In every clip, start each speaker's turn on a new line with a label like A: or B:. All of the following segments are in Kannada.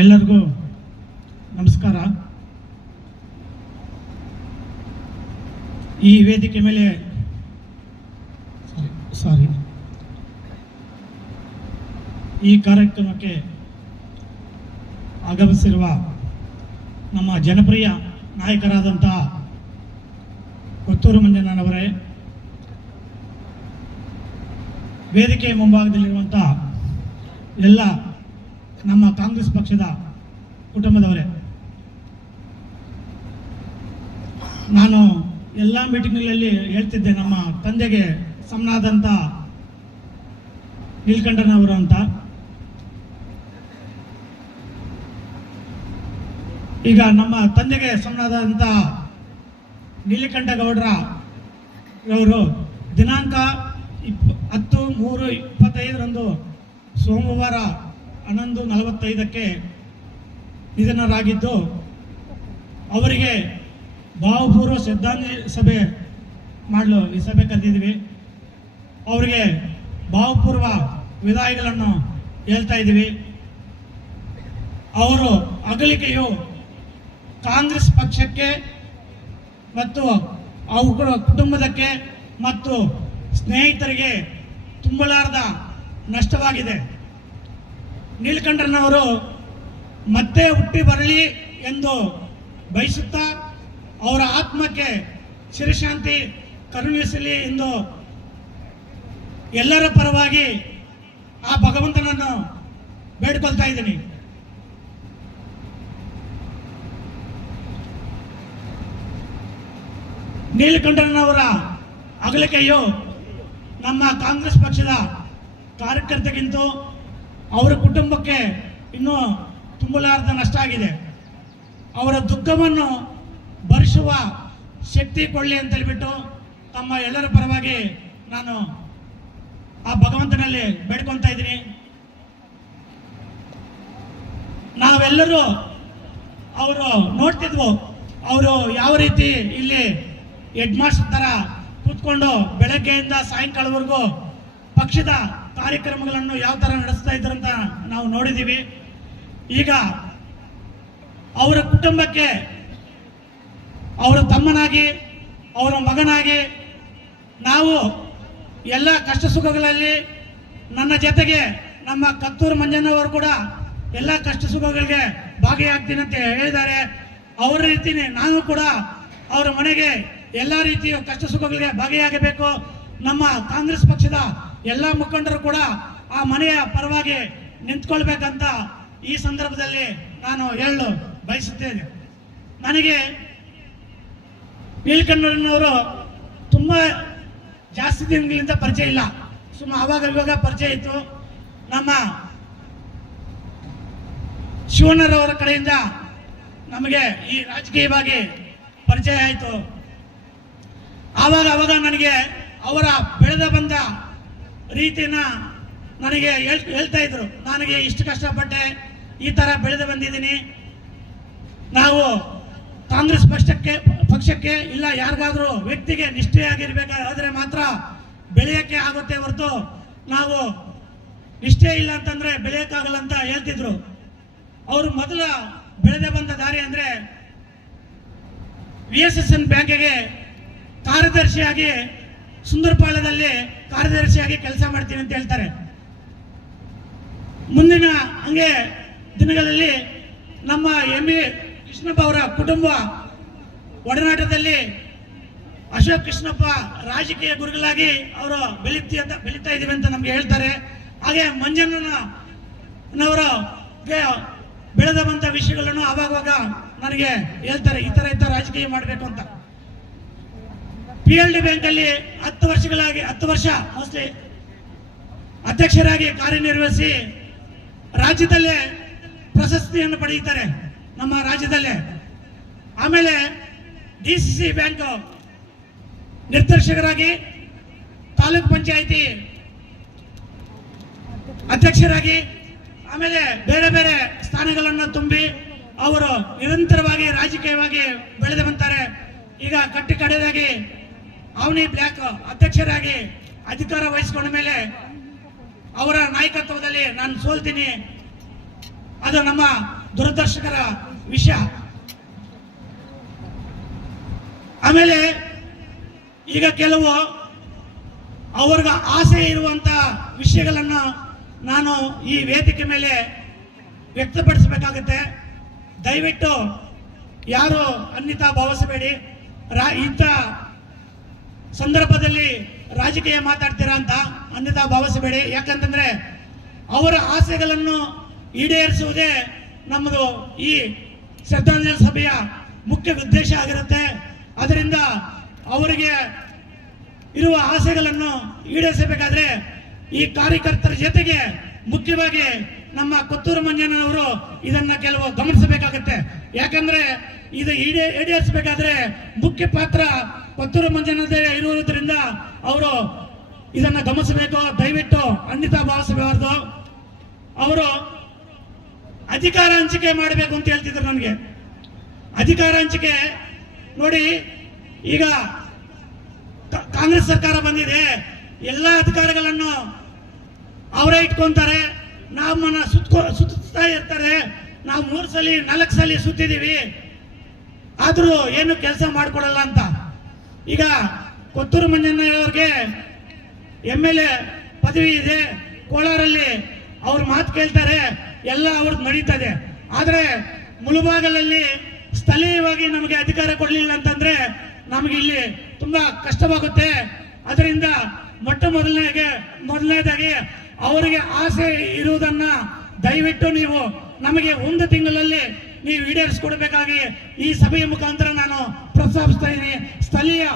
A: ಎಲ್ಲರಿಗೂ ನಮಸ್ಕಾರ. ಈ ವೇದಿಕೆ ಮೇಲೆ ಸಾರಿ ಸಾರಿ. ಈ ಕಾರ್ಯಕ್ರಮಕ್ಕೆ ಆಗಮಿಸಿರುವ ನಮ್ಮ ಜನಪ್ರಿಯ ನಾಯಕರಾದಂತಹ ಕೊತ್ತೂರು ಮಂಜನವರೇ ವೇದಿಕೆ ಮುಂಭಾಗದಲ್ಲಿರುವಂಥ ಎಲ್ಲ ನಮ್ಮ ಕಾಂಗ್ರೆಸ್ ಪಕ್ಷದ ಕುಟುಂಬದವರೇ. ನಾನು ಎಲ್ಲ ಮೀಟಿಂಗ್ಗಳಲ್ಲಿ ಹೇಳ್ತಿದ್ದೆ ನಮ್ಮ ತಂದೆಗೆ ಸಮನಾದಂಥ ನೀಲ್ಕಂಠನವರು ಅಂತ. ಈಗ ನಮ್ಮ ತಂದೆಗೆ ಸಮನಾದಂಥ ನೀಲಕಂಠ ಗೌಡ್ರ ಅವರು ದಿನಾಂಕ ಇಪ್ಪ ಹತ್ತು ಮೂರು ಇಪ್ಪತ್ತೈದರಂದು ಸೋಮವಾರ ಹನ್ನೊಂದು ನಲವತ್ತೈದಕ್ಕೆ ನಿಧನರಾಗಿದ್ದು, ಅವರಿಗೆ ಭಾವಪೂರ್ವ ಶ್ರದ್ಧಾಂಜಲಿ ಸಭೆ ಮಾಡಲು, ಈ ಸಭೆ ಕರೆದಿದ್ವಿ. ಅವರಿಗೆ ಭಾವಪೂರ್ವ ವಿದಾಯಗಳನ್ನು ಹೇಳ್ತಾ ಇದ್ದೀವಿ ಅವರು ಅಗಲಿಕೆಯು ಕಾಂಗ್ರೆಸ್ ಪಕ್ಷಕ್ಕೆ ಮತ್ತು ಅವರ ಕುಟುಂಬದಕ್ಕೆ ಮತ್ತು ಸ್ನೇಹಿತರಿಗೆ ತುಂಬಲಾರದ ನಷ್ಟವಾಗಿದೆ. ನೀಲಕಂಠನವರು ಮತ್ತೆ ಹುಟ್ಟಿ ಬರಲಿ ಎಂದು ಬಯಸುತ್ತಾ ಅವರ ಆತ್ಮಕ್ಕೆ ಚಿರಶಾಂತಿ ಕರುಣಿಸಲಿ ಎಂದು ಎಲ್ಲರ ಪರವಾಗಿ ಆ ಭಗವಂತನನ್ನು ಬೇಡ್ಕೊಳ್ತಾ ಇದ್ದೀನಿ. ನೀಲಕಂಠನವರ ಅಗಲಿಕೆಯು ನಮ್ಮ ಕಾಂಗ್ರೆಸ್ ಪಕ್ಷದ ಕಾರ್ಯಕರ್ತಗಿಂತ ಅವರ ಕುಟುಂಬಕ್ಕೆ ಇನ್ನೂ ತುಂಬಲಾರದ ನಷ್ಟ ಆಗಿದೆ. ಅವರ ದುಃಖವನ್ನು ಭರಿಸುವ ಶಕ್ತಿ ಕೊಳ್ಳಿ ಅಂತ ಹೇಳ್ಬಿಟ್ಟು ತಮ್ಮ ಎಲ್ಲರ ಪರವಾಗಿ ನಾನು ಆ ಭಗವಂತನಲ್ಲಿ ಬೇಡ್ಕೊತಾ ಇದ್ದೀನಿ. ನಾವೆಲ್ಲರೂ ಅವರು ನೋಡ್ತಿದ್ವು, ಅವರು ಯಾವ ರೀತಿ ಇಲ್ಲಿ ಹೆಡ್ ಮಾಸ್ಟರ್ ತರ ಕೂತ್ಕೊಂಡು ಬೆಳಗ್ಗೆಯಿಂದ ಸಾಯಂಕಾಲವರೆಗೂ ಪಕ್ಷದ ಕಾರ್ಯಕ್ರಮಗಳನ್ನು ಯಾವ ತರ ನಡೆಸ್ತಾ ಅಂತ ನಾವು ನೋಡಿದ್ದೀವಿ ಈಗ ಅವರ ಕುಟುಂಬಕ್ಕೆ ಅವರ ತಮ್ಮನಾಗಿ, ಅವರ ಮಗನಾಗಿ ನಾವು ಎಲ್ಲ ಕಷ್ಟ ಸುಖಗಳಲ್ಲಿ ನನ್ನ ಜೊತೆಗೆ ನಮ್ಮ ಕತ್ತೂರು ಮಂಜಣ್ಣವರು ಕೂಡ ಎಲ್ಲ ಕಷ್ಟ ಸುಖಗಳಿಗೆ ಭಾಗಿಯಾಗ್ತೀನಿ ಅಂತ ಹೇಳಿದ್ದಾರೆ. ಅವರ ರೀತಿನೇ ನಾನು ಕೂಡ ಅವರ ಮನೆಗೆ ಎಲ್ಲ ರೀತಿಯ ಕಷ್ಟ ಸುಖಗಳಿಗೆ ಭಾಗಿಯಾಗಬೇಕು. ನಮ್ಮ ಕಾಂಗ್ರೆಸ್ ಪಕ್ಷದ ಎಲ್ಲ ಮುಖಂಡರು ಕೂಡ ಆ ಮನೆಯ ಪರವಾಗಿ ನಿಂತ್ಕೊಳ್ಬೇಕಂತ ಈ ಸಂದರ್ಭದಲ್ಲಿ ನಾನು ಹೇಳಲು ಬಯಸುತ್ತೇನೆ. ನನಗೆ ನೀಲಕಂಠನವರು ತುಂಬ ಜಾಸ್ತಿ ದಿನಗಳಿಂದ ಪರಿಚಯ ಇಲ್ಲ. ಸುಮ್ಮ ಆವಾಗ ಇವಾಗ ಪರಿಚಯ ಇತ್ತು. ನಮ್ಮ ಶಿವಣ್ಣರವರ ಕಡೆಯಿಂದ ನಮಗೆ ಈ ರಾಜಕೀಯವಾಗಿ ಪರಿಚಯ ಆಯಿತು. ಆವಾಗ ಆವಾಗ ನನಗೆ ಅವರ ಬೆಳೆದ ಬಂದ ರೀತಿನ ನನಗೆ ಹೇಳ್, ಹೇಳ್ತಾ ಇದ್ರು. ನನಗೆ ಇಷ್ಟು ಕಷ್ಟಪಟ್ಟೆ ಈ ಥರ ಬೆಳೆದು ಬಂದಿದ್ದೀನಿ. ನಾವು ಕಾಂಗ್ರೆಸ್ ಪಕ್ಷಕ್ಕೆ ಪಕ್ಷಕ್ಕೆ ಇಲ್ಲ ಯಾರಿಗಾದರೂ ವ್ಯಕ್ತಿಗೆ ನಿಷ್ಠೆಯಾಗಿರ್ಬೇಕಾದ್ರೆ ಮಾತ್ರ ಬೆಳೆಯಕ್ಕೆ ಆಗುತ್ತೆ ಹೊರತು ನಾವು ನಿಷ್ಠೆ ಇಲ್ಲ ಅಂತಂದ್ರೆ ಬೆಳೆಯೋಕ್ಕಾಗಲ್ಲ ಅಂತ ಹೇಳ್ತಿದ್ರು. ಅವರು ಮೊದಲ ಬೆಳೆದೆ ಬಂದ ದಾರಿ ಅಂದ್ರೆ ವಿ ಎಸ್ ಎಸ್ ಎನ್ ಬ್ಯಾಂಕಿಗೆ ಕಾರ್ಯದರ್ಶಿಯಾಗಿ ಸುಂದರಪಾಳ್ಯದಲ್ಲಿ ಕಾರ್ಯದರ್ಶಿಯಾಗಿ ಕೆಲಸ ಮಾಡ್ತೀನಿ ಅಂತ ಹೇಳ್ತಾರೆ. ಮುಂದಿನ ಹಂಗೆ ದಿನಗಳಲ್ಲಿ ನಮ್ಮ ಎಂ ಎ. ಕೃಷ್ಣಪ್ಪ ಅವರ ಕುಟುಂಬ ಒಡನಾಟದಲ್ಲಿ ಅಶೋಕ್ ಕೃಷ್ಣಪ್ಪ ರಾಜಕೀಯ ಗುರುಗಳಾಗಿ ಅವರು ಬೆಳೀತಿ ಅಂತ ಬೆಳೀತಾ ಇದೀವಿ ಅಂತ ನಮ್ಗೆ ಹೇಳ್ತಾರೆ. ಹಾಗೆ ಮಂಜಣ್ಣನವರ ಬೆಳೆದ ಬಂತ ವಿಷಯಗಳನ್ನು ಅವಾಗವಾಗ ನನಗೆ ಹೇಳ್ತಾರೆ, ಈ ಥರ ಈ ಥರ ರಾಜಕೀಯ ಮಾಡಬೇಕು ಅಂತ. ಪಿ ಎಲ್ ಡಿ ಬ್ಯಾಂಕಲ್ಲಿ ಹತ್ತು ವರ್ಷಗಳಾಗಿ, ಹತ್ತು ವರ್ಷ ಮೋಸ್ಟ್ಲಿ ಅಧ್ಯಕ್ಷರಾಗಿ ಕಾರ್ಯನಿರ್ವಹಿಸಿ ರಾಜ್ಯದಲ್ಲೇ ಪ್ರಶಸ್ತಿಯನ್ನು ಪಡೆಯುತ್ತಾರೆ ನಮ್ಮ ರಾಜ್ಯದಲ್ಲೇ. ಆಮೇಲೆ ಡಿ ಸಿ ಸಿ ಬ್ಯಾಂಕ್ ನಿರ್ದೇಶಕರಾಗಿ, ತಾಲೂಕ್ ಪಂಚಾಯಿತಿ ಅಧ್ಯಕ್ಷರಾಗಿ, ಆಮೇಲೆ ಬೇರೆ ಬೇರೆ ಸ್ಥಾನಗಳನ್ನು ತುಂಬಿ ಅವರು ನಿರಂತರವಾಗಿ ರಾಜಕೀಯವಾಗಿ ಬೆಳೆದು ಬಂತಾರೆ. ಈಗ ಕಟ್ಟಿ ಕಡೆದಾಗಿ ಅವನಿ ಬ್ಲ್ಯಾಕ್ ಅಧ್ಯಕ್ಷರಾಗಿ ಅಧಿಕಾರ ವಹಿಸಿಕೊಂಡ ಮೇಲೆ ಅವರ ನಾಯಕತ್ವದಲ್ಲಿ ನಾನು ಸೋಲ್ತೀನಿ. ಅದು ನಮ್ಮ ದುರದರ್ಶಕರ ವಿಷಯ. ಆಮೇಲೆ ಈಗ ಕೆಲವು ಅವ್ರಿಗ ಆಸೆ ಇರುವಂತ ವಿಷಯಗಳನ್ನು ನಾನು ಈ ವೇದಿಕೆ ಮೇಲೆ ವ್ಯಕ್ತಪಡಿಸಬೇಕಾಗುತ್ತೆ. ದಯವಿಟ್ಟು ಯಾರು ಅನ್ನಿತಾ ಭಾವಿಸಬೇಡಿ. ರಾ ಇಂಥ ಸಂದರ್ಭದಲ್ಲಿ ರಾಜಕೀಯ ಮಾತಾಡ್ತೀರಾ ಅಂತ ಅನ್ಯತಾ ಭಾವಿಸಬೇಡಿ. ಯಾಕಂತಂದ್ರೆ ಅವರ ಆಸೆಗಳನ್ನು ಈಡೇರಿಸುವುದೇ ನಮ್ಮದು ಈ ಶ್ರದ್ಧಾಂಜಲಿ ಸಭೆಯ ಮುಖ್ಯ ಉದ್ದೇಶ ಆಗಿರುತ್ತೆ. ಅದರಿಂದ ಅವರಿಗೆ ಇರುವ ಆಸೆಗಳನ್ನು ಈಡೇರಿಸಬೇಕಾದ್ರೆ ಈ ಕಾರ್ಯಕರ್ತರ ಜೊತೆಗೆ ಮುಖ್ಯವಾಗಿ ನಮ್ಮ ಕೊತ್ತೂರು ಮಂಜನವರು ಇದನ್ನ ಕೆಲವು ಗಮನಿಸಬೇಕಾಗತ್ತೆ. ಯಾಕಂದ್ರೆ ಇದು ಈಡೇ, ಈಡೇರಿಸಬೇಕಾದ್ರೆ ಮುಖ್ಯ ಪಾತ್ರ ಕೊತ್ತೂರು ಇರುವುದರಿಂದ ಅವರು ಇದನ್ನ ಗಮನಿಸಬೇಕು. ದಯವಿಟ್ಟು ಅಂಡಿತ ಭಾವಿಸಬಾರದು ಅವರು ಅಧಿಕಾರ ಹಂಚಿಕೆ ಮಾಡಬೇಕು ಅಂತ ಹೇಳ್ತಿದ್ರು ನನಗೆ. ಅಧಿಕಾರ ಹಂಚಿಕೆ ನೋಡಿ, ಈಗ ಕಾಂಗ್ರೆಸ್ ಸರ್ಕಾರ ಬಂದಿದೆ. ಎಲ್ಲ ಅಧಿಕಾರಗಳನ್ನು ಅವರೇ ಇಟ್ಕೊಂತಾರೆ. ನಮ್ಮನ್ನ ಸುತ್ಕೊ ಸುತ್ತಾ ಇರ್ತಾರೆ. ನಾವು ಮೂರು ಸಲ, ನಾಲ್ಕು ಸಲ ಸುತ್ತಿದ್ದೀವಿ. ಆದರೂ ಏನು ಕೆಲಸ ಮಾಡಿಕೊಡಲ್ಲ ಅಂತ. ಈಗ ಕೊತ್ತೂರು ಮಂಜನವರಿಗೆ ಎಂ ಎಲ್ ಎ ಪದವಿ ಇದೆ. ಕೋಲಾರಲ್ಲಿ ಅವ್ರ ಮಾತು ಕೇಳ್ತಾರೆ. ಎಲ್ಲ ಅವ್ರದ್ದು ನಡೀತದೆ. ಆದರೆ ಮುಳುಬಾಗಲಲ್ಲಿ ಸ್ಥಳೀಯವಾಗಿ ನಮಗೆ ಅಧಿಕಾರ ಕೊಡಲಿಲ್ಲ ಅಂತಂದ್ರೆ ನಮಗೆ ಇಲ್ಲಿ ತುಂಬಾ ಕಷ್ಟವಾಗುತ್ತೆ. ಅದರಿಂದ ಮೊಟ್ಟ ಮೊದಲನೇಗೆ, ಮೊದಲನೇದಾಗಿ ಅವರಿಗೆ ಆಸೆ ಇರುವುದನ್ನ ದಯವಿಟ್ಟು ನೀವು ನಮಗೆ ಒಂದು ತಿಂಗಳಲ್ಲಿ ನೀವು ಈಡೇರಿಸಿಕೊಡ್ಬೇಕಾಗಿ ಈ ಸಭೆಯ ಮುಖಾಂತರ ನಾನು ಪ್ರಸ್ತಾಪಿಸ್ತಾ ಇದ್ದೀನಿ. ಸ್ಥಳೀಯ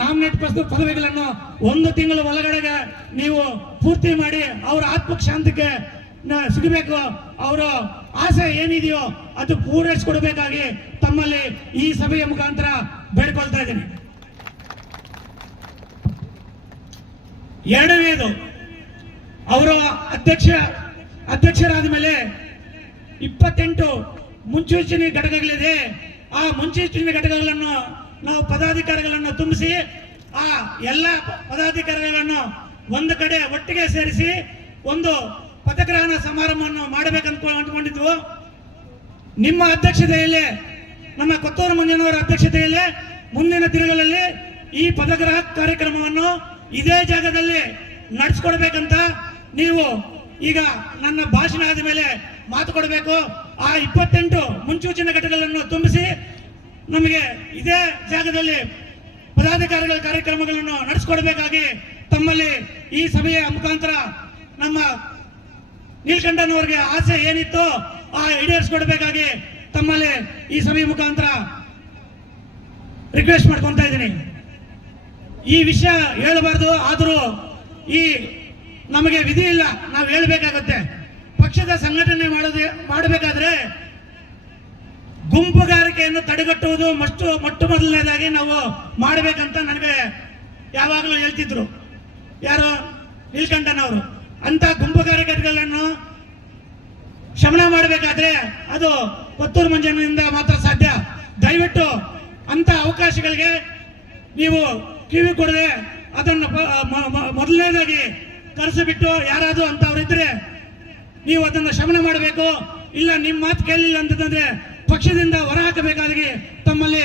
A: ನಾಮಿನೇಟ್ ಪ್ರಸ್ತುತ ಪದವಿಗಳನ್ನು ಒಂದು ತಿಂಗಳ ಒಳಗಡೆಗೆ ನೀವು ಪೂರ್ತಿ ಮಾಡಿ ಅವರ ಆತ್ಮಕ್ಷಾಂತಿಗೆ ಸಿಗಬೇಕು. ಅವರ ಆಸೆ ಏನಿದೆಯೋ ಅದು ಪೂರೈಸಿಕೊಡಬೇಕಾಗಿ ತಮ್ಮಲ್ಲಿ ಈ ಸಭೆಯ ಮುಖಾಂತರ ಬೇಡ್ಕೊಳ್ತಾ ಇದ್ದೀನಿ. ಎರಡನೆಯದು, ಅವರ ಅಧ್ಯಕ್ಷ, ಅಧ್ಯಕ್ಷರಾದ ಮೇಲೆ ಇಪ್ಪತ್ತೆಂಟು ಮುನ್ಸೂಚನೆ ಘಟಕಗಳಿದೆ. ಆ ಮುನ್ಸೂಚನೆ ಘಟಕಗಳನ್ನು ನಾವು ಪದಾಧಿಕಾರಿಗಳನ್ನು ತುಂಬಿಸಿ, ಆ ಎಲ್ಲ ಪದಾಧಿಕಾರಿಗಳನ್ನು ಒಂದು ಕಡೆ ಒಟ್ಟಿಗೆ ಸೇರಿಸಿ ಒಂದು ಪದಗ್ರಹಣ ಸಮಾರಂಭವನ್ನು ಮಾಡಬೇಕಂತ ಅಂದ್ಕೊಂಡಿದ್ವು. ನಿಮ್ಮ ಅಧ್ಯಕ್ಷತೆಯಲ್ಲಿ, ನಮ್ಮ ಕೊತ್ತೂರು ಮಂಜನವರ ಅಧ್ಯಕ್ಷತೆಯಲ್ಲಿ ಮುಂದಿನ ದಿನಗಳಲ್ಲಿ ಈ ಪದಗ್ರಹ ಕಾರ್ಯಕ್ರಮವನ್ನು ಇದೇ ಜಾಗದಲ್ಲಿ ನಡೆಸ್ಕೊಡ್ಬೇಕಂತ ನೀವು ಈಗ ನನ್ನ ಭಾಷಣ ಆದ ಮೇಲೆ ಮಾತು ಕೊಡಬೇಕು. ಆ ಇಪ್ಪತ್ತೆಂಟು ಮುನ್ಸೂಚನೆ ಘಟಕಗಳನ್ನು ತುಂಬಿಸಿ ನಮಗೆ ಇದೇ ಜಾಗದಲ್ಲಿ ಪದಾಧಿಕಾರಿಗಳ ಕಾರ್ಯಕ್ರಮಗಳನ್ನು ನಡೆಸಿಕೊಡಬೇಕಾಗಿ ತಮ್ಮಲ್ಲಿ ಈ ಸಭೆಯ ಮುಖಾಂತರ ನಮ್ಮ ನೀಲ್ಕಂಠನವರಿಗೆ ಆಸೆ ಏನಿತ್ತು ಆ ಈಡೇರಿಸ್ಕೊಡ್ಬೇಕಾಗಿ ತಮ್ಮಲ್ಲಿ ಈ ಸಭೆಯ ಮುಖಾಂತರ ರಿಕ್ವೆಸ್ಟ್ ಮಾಡ್ಕೊತಾ ಇದ್ದೀನಿ. ಈ ವಿಷಯ ಹೇಳಬಾರ್ದು, ಆದರೂ ಈ ನಮಗೆ ವಿಧಿ ಇಲ್ಲ. ನಾವು ಹೇಳಬೇಕಾಗತ್ತೆ. ಪಕ್ಷದ ಸಂಘಟನೆ ಮಾಡೋದೇ ಮಾಡಬೇಕಾದ್ರೆ ಗುಂಪುಗಾರಿಕೆಯನ್ನು ತಡೆಗಟ್ಟುವುದು ಮಷ್ಟು ಮೊಟ್ಟ ಮೊದಲನೇದಾಗಿ ನಾವು ಮಾಡಬೇಕಂತ ನನಗೆ ಯಾವಾಗಲೂ ಹೇಳ್ತಿದ್ರು. ಯಾರು? ನೀಲ್ಕಂಠನವರು. ಅಂತ ಗುಂಪುಗಾರಿಕೆಗಳನ್ನು ಶಮನ ಮಾಡಬೇಕಾದ್ರೆ ಅದು ಪತ್ತೂರು ಮಂಜನಿಂದ ಮಾತ್ರ ಸಾಧ್ಯ. ದಯವಿಟ್ಟು ಅಂತ ಅವಕಾಶಗಳಿಗೆ ನೀವು ಕಿವಿ ಕೊಡದೆ ಅದನ್ನು ಮೊದಲನೇದಾಗಿ ಕರೆಸಿಬಿಟ್ಟು ಯಾರಾದರೂ ಅಂತವ್ರಿದ್ರೆ ನೀವು ಅದನ್ನು ಶಮನ ಮಾಡಬೇಕು. ಇಲ್ಲ, ನಿಮ್ಮ ಮಾತು ಕೇಳಲಿಲ್ಲ ಅಂತಂದ್ರೆ ಪಕ್ಷದಿಂದ ಹೊರಹಾಕಬೇಕಾಗಿ ತಮ್ಮಲ್ಲಿ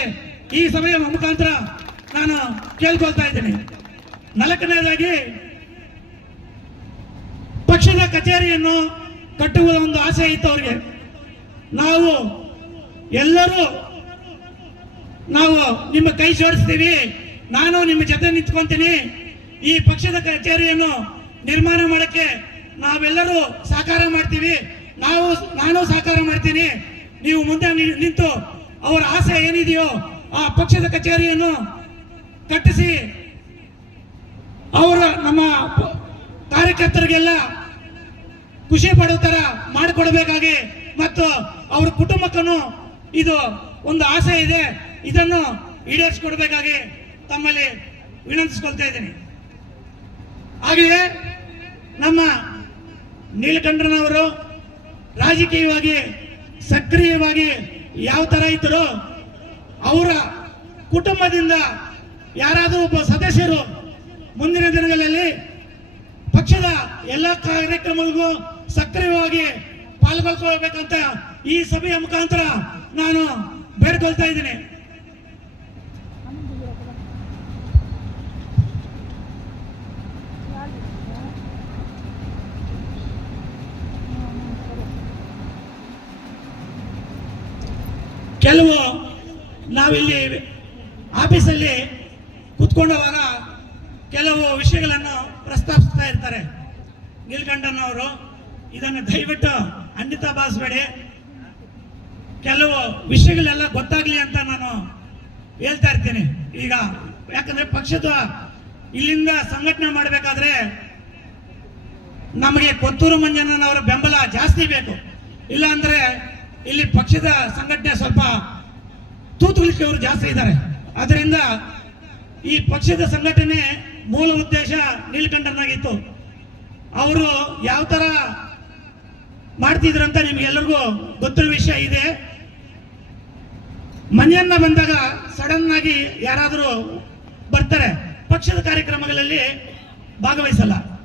A: ಈ ಸಭೆಯ ಮುಖಾಂತರ ನಾನು ಕೇಳ್ಕೊಳ್ತಾ ಇದ್ದೇನೆ. ನಾಲ್ಕನೇದಾಗಿ, ಪಕ್ಷದ ಕಚೇರಿಯನ್ನು ಕಟ್ಟುವ ಒಂದು ಆಸೆ ಇತ್ತು ಅವರಿಗೆ. ನಾವು ಎಲ್ಲರೂ ನಾವು ನಿಮ್ಮ ಕೈ ಜೋಡಿಸ್ತೀವಿ, ನಾನು ನಿಮ್ಮ ಜೊತೆ ನಿಂತ್ಕೊಂತೀನಿ, ಈ ಪಕ್ಷದ ಕಚೇರಿಯನ್ನು ನಿರ್ಮಾಣ ಮಾಡಕ್ಕೆ ನಾವೆಲ್ಲರೂ ಸಹಕಾರ ಮಾಡ್ತೀವಿ, ನಾವು, ನಾನು ಸಹಕಾರ ಮಾಡ್ತೀನಿ ನೀವು ಮುಂದೆ ನಿಂತು ಅವರ ಆಸೆ ಏನಿದೆಯೋ ಆ ಪಕ್ಷದ ಕಚೇರಿಯನ್ನು ಕಟ್ಟಿಸಿ ಅವರ ನಮ್ಮ ಕಾರ್ಯಕರ್ತರಿಗೆಲ್ಲ ಖುಷಿ ಪಡೋ ಥರ ಮಾಡಿಕೊಡಬೇಕಾಗಿ ಮತ್ತು ಅವ್ರ ಕುಟುಂಬಕ್ಕೂ ಇದು ಒಂದು ಆಸೆ ಇದೆ. ಇದನ್ನು ಈಡೇರಿಸಿಕೊಡ್ಬೇಕಾಗಿ ತಮ್ಮಲ್ಲಿ ವಿನಂತಿಸ್ಕೊಳ್ತಾ ಇದ್ದೀನಿ. ಹಾಗೆಯೇ ನಮ್ಮ ನೀಲಕಂಠನವರು ರಾಜಕೀಯವಾಗಿ ಸಕ್ರಿಯವಾಗಿ ಯಾವ ತರ ಇದ್ದರು ಅವರ ಕುಟುಂಬದಿಂದ ಯಾರಾದರೂ ಒಬ್ಬ ಸದಸ್ಯರು ಮುಂದಿನ ದಿನಗಳಲ್ಲಿ ಪಕ್ಷದ ಎಲ್ಲ ಕಾರ್ಯಕ್ರಮಗಳಿಗೂ ಸಕ್ರಿಯವಾಗಿ ಪಾಲ್ಗೊಳ್ಕೊಳ್ಬೇಕಂತ ಈ ಸಭೆಯ ಮುಖಾಂತರ ನಾನು ಬೇಡ್ಕೊಳ್ತಾ ಇದ್ದೀನಿ. ಕೆಲವು ನಾವಿಲ್ಲಿ ಆಫೀಸಲ್ಲಿ ಕುತ್ಕೊಂಡವಾಗ ಕೆಲವು ವಿಷಯಗಳನ್ನು ಪ್ರಸ್ತಾಪಿಸ್ತಾ ಇರ್ತಾರೆ. ನೀಲ್ಕಂಠನವರು ಇದನ್ನು ದಯವಿಟ್ಟು ಖಂಡಿತ ಭಾವಿಸ್ಬೇಡಿ. ಕೆಲವು ವಿಷಯಗಳೆಲ್ಲ ಗೊತ್ತಾಗ್ಲಿ ಅಂತ ನಾನು ಹೇಳ್ತಾ ಇರ್ತೀನಿ. ಈಗ ಯಾಕಂದ್ರೆ ಪಕ್ಷದ ಇಲ್ಲಿಂದ ಸಂಘಟನೆ ಮಾಡಬೇಕಾದ್ರೆ ನಮಗೆ ಕೊತ್ತೂರು ಮಂಜಣ್ಣನವರ ಬೆಂಬಲ ಜಾಸ್ತಿ ಬೇಕು. ಇಲ್ಲ ಅಂದ್ರೆ ಇಲ್ಲಿ ಪಕ್ಷದ ಸಂಘಟನೆ ಸ್ವಲ್ಪ ತೂತುಗಳಿಕೆಯವರು ಜಾಸ್ತಿ ಇದ್ದಾರೆ. ಅದರಿಂದ ಈ ಪಕ್ಷದ ಸಂಘಟನೆ ಮೂಲ ಉದ್ದೇಶ ನೀಲಕಂಠನಾಗಿತ್ತು ಅವರು ಯಾವ ತರ ಮಾಡ್ತಿದ್ರಂತ ನಿಮ್ಗೆಲ್ಲರಿಗೂ ಗೊತ್ತಿರೋ ವಿಷಯ ಇದೆ. ಮನೆಯನ್ನ ಬಂದಾಗ ಸಡನ್ ಆಗಿ ಯಾರಾದರೂ ಬರ್ತಾರೆ. ಪಕ್ಷದ ಕಾರ್ಯಕ್ರಮಗಳಲ್ಲಿ ಭಾಗವಹಿಸಲ್ಲ.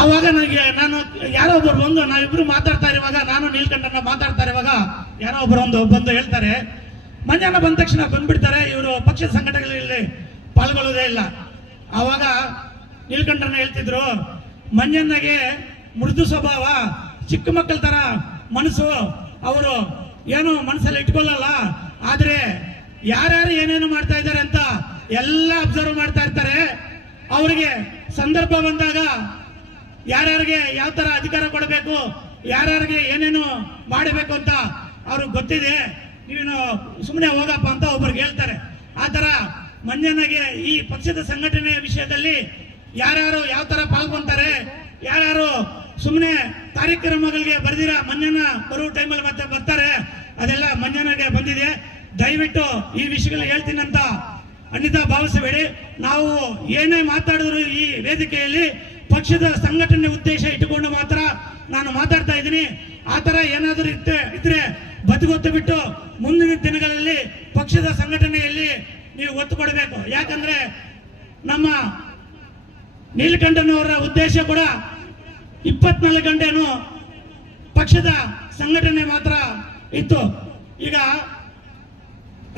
A: ಆವಾಗ ನನಗೆ ನಾನು ಯಾರೋ ಒಬ್ಬರು ಬಂದು, ನಾವಿಬ್ರು ಮಾತಾಡ್ತಾ ಇರುವಾಗ, ನಾನು ನೀಲ್ಕಂಠನ ಮಾತಾಡ್ತಾ ಇರುವಾಗ ಯಾರೋ ಒಬ್ಬರು ಒಂದು ಬಂದು ಹೇಳ್ತಾರೆ, ಮಧ್ಯಾಹ್ನ ಬಂದ ತಕ್ಷಣ ಬಂದ್ಬಿಡ್ತಾರೆ, ಇವರು ಪಕ್ಷದ ಸಂಘಟನೆಗಳಲ್ಲಿ ಪಾಲ್ಗೊಳ್ಳೋದೇ ಇಲ್ಲ. ಆವಾಗ ನೀಲ್ಕಂಠನ ಹೇಳ್ತಿದ್ರು ಮಂಜಣ್ಣಗೆ ಮೃದು ಸ್ವಭಾವ, ಚಿಕ್ಕ ಮಕ್ಕಳ ತರ ಮನಸ್ಸು, ಅವರು ಏನು ಮನಸ್ಸಲ್ಲಿ ಇಟ್ಕೊಳ್ಳಲ್ಲ, ಆದ್ರೆ ಯಾರ್ಯಾರು ಏನೇನು ಮಾಡ್ತಾ ಇದ್ದಾರೆ ಅಂತ ಎಲ್ಲ ಅಬ್ಸರ್ವ್ ಮಾಡ್ತಾ ಇರ್ತಾರೆ. ಅವರಿಗೆ ಸಂದರ್ಭ ಬಂದಾಗ ಯಾರ್ಯಾರಿಗೆ ಯಾವ ತರ ಅಧಿಕಾರ ಕೊಡಬೇಕು, ಯಾರ್ಯಾರಿಗೆ ಏನೇನು ಮಾಡಬೇಕು ಅಂತ ಅವ್ರಿಗೆ ಗೊತ್ತಿದೆ. ನೀನು ಸುಮ್ಮನೆ ಹೋಗಪ್ಪ ಅಂತ ಒಬ್ರಿಗೆ ಹೇಳ್ತಾರೆ. ಆ ಥರ ಮಂಜನಾಗೆ ಈ ಪಕ್ಷದ ಸಂಘಟನೆ ವಿಷಯದಲ್ಲಿ ಯಾರ್ಯಾರು ಯಾವ ತರ ಪಾಲ್ಗೊಂತಾರೆ, ಯಾರ್ಯಾರು ಸುಮ್ಮನೆ ಕಾರ್ಯಕ್ರಮಗಳಿಗೆ ಬರ್ದಿರ, ಮಂಜನ ಬರುವ ಟೈಮಲ್ಲಿ ಮತ್ತೆ ಬರ್ತಾರೆ, ಅದೆಲ್ಲ ಮಂಜನಾಗೆ ಬಂದಿದೆ. ದಯವಿಟ್ಟು ಈ ವಿಷಯಗಳು ಹೇಳ್ತೀನಂತ ಖಂಡಿತ ಭಾವಿಸಬೇಡಿ. ನಾವು ಏನೇ ಮಾತಾಡಿದ್ರು ಈ ವೇದಿಕೆಯಲ್ಲಿ ಪಕ್ಷದ ಸಂಘಟನೆ ಉದ್ದೇಶ ಇಟ್ಟುಕೊಂಡು ಮಾತ್ರ ನಾನು ಮಾತಾಡ್ತಾ ಇದ್ದೀನಿ. ಆ ಥರ ಏನಾದರೂ ಇತ್ತೆ, ಇದ್ರೆ ಬದುಗೊತ್ತು ಬಿಟ್ಟು ಮುಂದಿನ ದಿನಗಳಲ್ಲಿ ಪಕ್ಷದ ಸಂಘಟನೆಯಲ್ಲಿ ನೀವು ಒತ್ತು ಕೊಡಬೇಕು. ಯಾಕಂದ್ರೆ ನಮ್ಮ ನೀಲಕಂಠನವರ ಉದ್ದೇಶ ಕೂಡ ಇಪ್ಪತ್ನಾಲ್ಕು ಗಂಟೆನು ಪಕ್ಷದ ಸಂಘಟನೆ ಮಾತ್ರ ಇತ್ತು. ಈಗ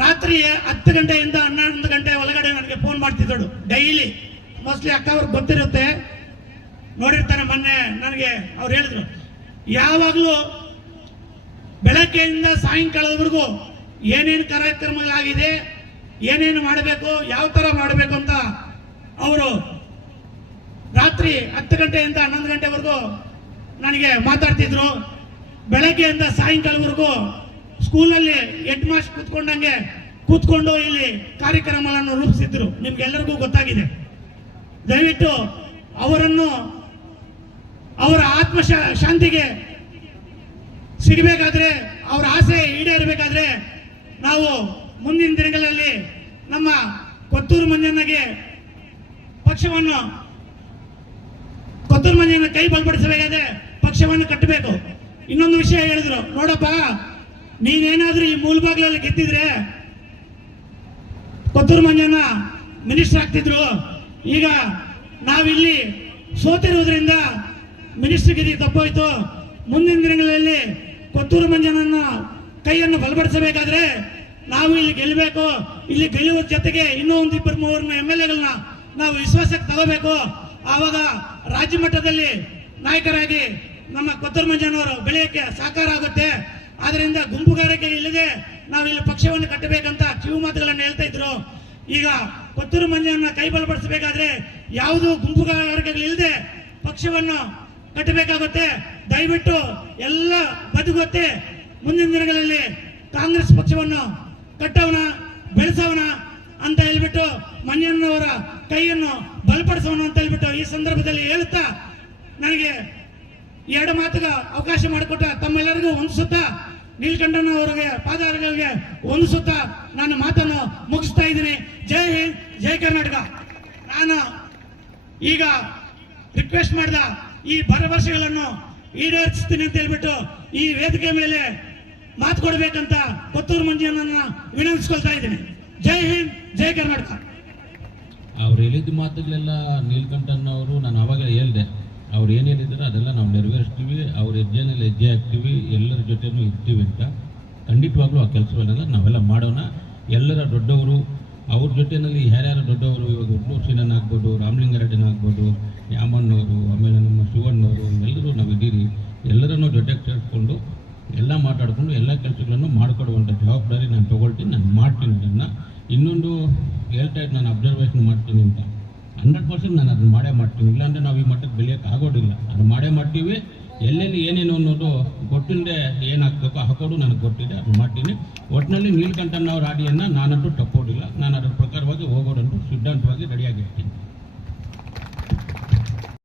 A: ರಾತ್ರಿ ಹತ್ತು ಗಂಟೆಯಿಂದ ಹನ್ನೊಂದು ಗಂಟೆ ಒಳಗಡೆ ನನಗೆ ಫೋನ್ ಮಾಡ್ತಿದ್ದಳು. ಡೈಲಿ. ಮೋಸ್ಟ್ಲಿ ಅಕ್ಕ ಅವ್ರಿಗೆ ಗೊತ್ತಿರುತ್ತೆ. ನೋಡಿರ್ತಾರೆ ಮೊನ್ನೆ ನನಗೆ ಅವ್ರು ಹೇಳಿದ್ರು, ಯಾವಾಗಲೂ ಬೆಳಗ್ಗೆಯಿಂದ ಸಾಯಂಕಾಲದವರೆಗೂ ಏನೇನು ಕಾರ್ಯಕ್ರಮಗಳಾಗಿದೆ, ಏನೇನು ಮಾಡಬೇಕು, ಯಾವ ಥರ ಮಾಡಬೇಕು ಅಂತ ಅವರು ರಾತ್ರಿ ಹತ್ತು ಗಂಟೆಯಿಂದ ಹನ್ನೊಂದು ಗಂಟೆವರೆಗೂ ನನಗೆ ಮಾತಾಡ್ತಿದ್ರು. ಬೆಳಗ್ಗೆಯಿಂದ ಸಾಯಂಕಾಲವರೆಗೂ ಸ್ಕೂಲಲ್ಲಿ ಹೆಡ್ ಮಾಸ್ಟರ್ ಕೂತ್ಕೊಂಡಂಗೆ ಕೂತ್ಕೊಂಡು ಇಲ್ಲಿ ಕಾರ್ಯಕ್ರಮಗಳನ್ನು ರೂಪಿಸಿದ್ರು. ನಿಮ್ಗೆಲ್ಲರಿಗೂ ಗೊತ್ತಾಗಿದೆ. ದಯವಿಟ್ಟು ಅವರನ್ನು ಅವರ ಆತ್ಮ ಶಾಂತಿಗೆ ಸಿಗಬೇಕಾದ್ರೆ, ಅವರ ಆಸೆ ಈಡೇರಬೇಕಾದ್ರೆ ನಾವು ಮುಂದಿನ ದಿನಗಳಲ್ಲಿ ನಮ್ಮ ಕೊತ್ತೂರು ಮಂಜಣ್ಣಗೆ ಪಕ್ಷವನ್ನು, ಕೊತ್ತೂರು ಮಂಜನ ಕೈ ಬಲಪಡಿಸಬೇಕಾದ್ರೆ ಪಕ್ಷವನ್ನು ಕಟ್ಟಬೇಕು. ಇನ್ನೊಂದು ವಿಷಯ ಹೇಳಿದ್ರು, ನೋಡಪ್ಪ, ನೀನೇನಾದ್ರೂ ಈ ಮೂಲಭಾಗದಲ್ಲಿ ಗೆದ್ದಿದ್ರೆ ಕೊತ್ತೂರು ಮಂಜನ್ನ ಮಿನಿಸ್ಟರ್ ಆಗ್ತಿದ್ರು. ಈಗ ನಾವಿಲ್ಲಿ ಸೋತಿರುವುದರಿಂದ ಮಿನಿಸ್ಟರ್ ಗಿರಿ ತಪ್ಪೋಯ್ತು. ಮುಂದಿನ ದಿನಗಳಲ್ಲಿ ಕೊತ್ತೂರು ಮಂಜನನ್ನ ಕೈಯನ್ನು ಬಲಪಡಿಸಬೇಕಾದ್ರೆ ನಾವು ಇಲ್ಲಿ ಗೆಲ್ಲಬೇಕು. ಇಲ್ಲಿ ಗೆಲ್ಲುವ ಜೊತೆಗೆ ಇನ್ನೂ ಒಂದು ಇಬ್ಬರು ಮೂವರನ್ನ ಎಂ ಎಲ್ ಎಗಳನ್ನ ನಾವು ವಿಶ್ವಾಸಕ್ಕೆ ತಗೋಬೇಕು. ಆವಾಗ ರಾಜ್ಯ ಮಟ್ಟದಲ್ಲಿ ನಾಯಕರಾಗಿ ನಮ್ಮ ಕೊತ್ತೂರು ಮಂಜನವರು ಬೆಳೆಯಕ್ಕೆ ಸಹಕಾರ ಆಗುತ್ತೆ. ಆದ್ರಿಂದ ಗುಂಪುಗಾರಿಕೆ ಇಲ್ಲದೆ ನಾವು ಇಲ್ಲಿ ಪಕ್ಷವನ್ನು ಕಟ್ಟಬೇಕಂತ ಕಿವು ಮಾತುಗಳನ್ನು ಹೇಳ್ತಾ ಇದ್ರು. ಈಗ ಕೊತ್ತೂರು ಮಂಜನನ್ನ ಕೈ ಬಲಪಡಿಸಬೇಕಾದ್ರೆ ಯಾವುದು ಗುಂಪುಗಾರಿಕೆಗಳಿಲ್ಲದೆ ಪಕ್ಷವನ್ನು ಕಟ್ಟಬೇಕಾಗುತ್ತೆ. ದಯವಿಟ್ಟು ಎಲ್ಲ ಬದುಕುತ್ತೆ ಮುಂದಿನ ದಿನಗಳಲ್ಲಿ ಕಾಂಗ್ರೆಸ್ ಪಕ್ಷವನ್ನು ಕಟ್ಟವನ ಬೆಳೆಸವನ ಅಂತ ಹೇಳ್ಬಿಟ್ಟು ಮಂಜಣ್ಣವರ ಕೈಯನ್ನು ಬಲಪಡಿಸೋಣ ಅಂತ ಹೇಳ್ಬಿಟ್ಟು ಈ ಸಂದರ್ಭದಲ್ಲಿ ಹೇಳುತ್ತಾ ನನಗೆ ಎರಡು ಮಾತುಗ ಅವಕಾಶ ಮಾಡಿಕೊಟ್ಟ ತಮ್ಮೆಲ್ಲರಿಗೂ ಹೊಂದಿಸುತ್ತಾ ನೀಲ್ಕಂಠನ ಅವರಿಗೆ, ಪಾದಾರಗಳಿಗೆ ಹೊಂದಿಸುತ್ತಾ ನನ್ನ ಮಾತನ್ನು ಮುಗಿಸ್ತಾ ಇದ್ದೀನಿ. ಜೈ ಹಿಂದ್, ಜೈ ಕರ್ನಾಟಕ. ನಾನು ಈಗ ರಿಕ್ವೆಸ್ಟ್ ಮಾಡಿದ ಈ ಭರವಸೆಗಳನ್ನು ಈಡೇರಿಸ್ತೀನಿ ಅಂತ ಹೇಳ್ಬಿಟ್ಟು ಈ ವೇದಿಕೆ ಮೇಲೆ ಮಾತು ಕೊಡಬೇಕಂತ ಕೊತ್ತೂರು ಮಂಜುನನ್ನ ವಿನಂತಿಸ್ಕೊಳ್ತಾ ಇದ್ದೀನಿ. ಜೈ ಹಿಂದ್, ಜೈ ಕರ್ನಾಟಕ.
B: ಅವ್ರು ಹೇಳಿದ ಮಾತುಗಳೆಲ್ಲ ನೀಲ್ಕಂಠನ್ ಅವರು ನಾನು ಅವಾಗ ಹೇಳ್ದೆ. ಅವ್ರು ಏನೇನಿದ್ರು ಅದೆಲ್ಲ ನಾವು ನೆರವೇರಿಸ್ತೀವಿ, ಅವ್ರ ಹೆಜ್ಜೆನಲ್ಲಿ ಹೆಜ್ಜೆ ಹಾಕ್ತೀವಿ, ಎಲ್ಲರ ಜೊತೆನೂ ಇರ್ತೀವಿ ಅಂತ. ಖಂಡಿತವಾಗ್ಲೂ ಆ ಕೆಲಸವನ್ನೆಲ್ಲ ನಾವೆಲ್ಲ ಮಾಡೋಣ. ಎಲ್ಲರ ದೊಡ್ಡವರು ಅವ್ರ ಜೊತೆಯಲ್ಲಿ ಯಾರ್ಯಾರು ದೊಡ್ಡವರು, ಇವಾಗ ಉಡ್ಲೂರ್ ಸೀನನ್ ಆಗ್ಬೋದು ರಾಮಲಿಂಗಾರೆಡ್ಡಿನ ಆಗ್ಬೋದು ಯಾಮಣ್ಣವರು ಆಮೇಲೆ ನಮ್ಮ ಶಿವಣ್ಣವರು, ಎಲ್ಲರೂ ನಾವು ಇದ್ದೀರಿ ಎಲ್ಲರನ್ನೂ ಜೊತೆಗೆ ಸೇರಿಸ್ಕೊಂಡು ಎಲ್ಲ ಮಾತಾಡಿಕೊಂಡು ಎಲ್ಲ ಕೆಲಸಗಳನ್ನು ಮಾಡಿಕೊಡುವಂಥ ಜವಾಬ್ದಾರಿ ನಾನು ತೊಗೊಳ್ತೀನಿ, ನಾನು ಮಾಡ್ತೀನಿ ಅದನ್ನು. ಇನ್ನೊಂದು ಹೇಳ್ತಾ ಇದ್ದು ನಾನು ಅಬ್ಸರ್ವೇಷನ್ ಮಾಡ್ತೀನಿ ಅಂತ. ಹಂಡ್ರೆಡ್ ಪರ್ಸೆಂಟ್ ನಾನು ಅದನ್ನು ಮಾಡೇ ಮಾಡ್ತೀನಿ. ಇಲ್ಲಾಂದರೆ ನಾವು ಈ ಮಟ್ಟಕ್ಕೆ ಬೆಳೆಯೋಕ್ಕೆ ಆಗೋದಿಲ್ಲ. ಅದು ಮಾಡೇ ಮಾಡ್ತೀವಿ. ಎಲ್ಲೆಲ್ಲಿ ಏನೇನು ಅನ್ನೋದು ಗೊತ್ತಿಲ್ಲದೆ ಏನಾಗಬೇಕು ಹಾಕೋದು ನನಗೆ ಗೊತ್ತಿದೆ, ಅದು ಮಾಡ್ತೀನಿ. ಒಟ್ಟಿನಲ್ಲಿ ನೀಲ್ಕಂಠನ್ ಅವ್ರ ಆಡಿಯನ್ನು ನಾನಂತೂ ತಪ್ಪೋದಿಲ್ಲ. ನಾನು ಅದ್ರ ಪ್ರಕಾರವಾಗಿ ಹೋಗೋದಂತೂ ಸಿದ್ಧಾಂತವಾಗಿ ರೆಡಿಯಾಗಿರ್ತೀನಿ.